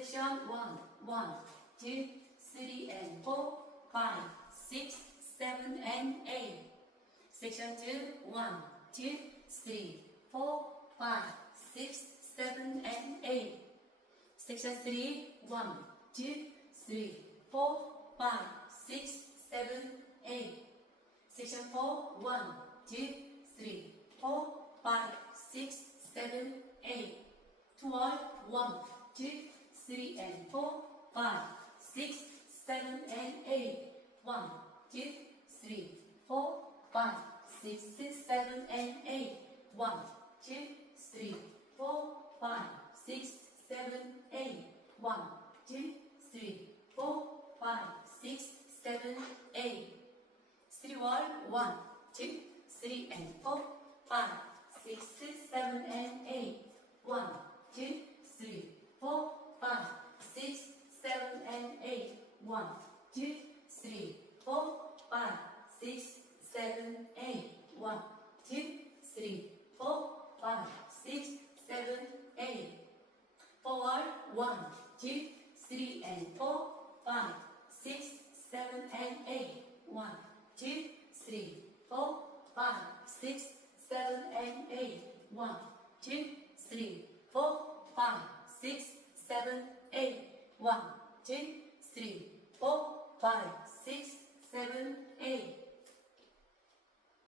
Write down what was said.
Section 1, 1, 2, 3 and 4, 5, 6, 7 and 8. Section 2, 1, 2, 3, 4, 5, 6, 7 and 8. Section 3, 1, 2, 3, 4, 5, 6, 7, 8. Section 4, 1, 2, 3, 4, 5, 6, 7, 8. Toward 1, 2, 3 and 4, 5, 6, 7 and 8. 1, 2, 3, 4, 5, 6, 7 and 8. 1, 2, 3, 4, 5, 6, 7, 8. 1, 2, 3, 4, 5, 6, 7, 8. Steward 1, 2, 3 and 4, 5, 6, 7 and 8. 1, 2, 3, 4, 5, 6, 7 and 8. 1, 2, 3, 4, 5, 6, 7, 8. 1, 2, 3, 4, 5, 6, 7, 8. Forward 1, 2, 3 and 4, 5, 6, 7 and 8. 1, 2, 3, 4, 5, 6, 7 and 8. 1, 2,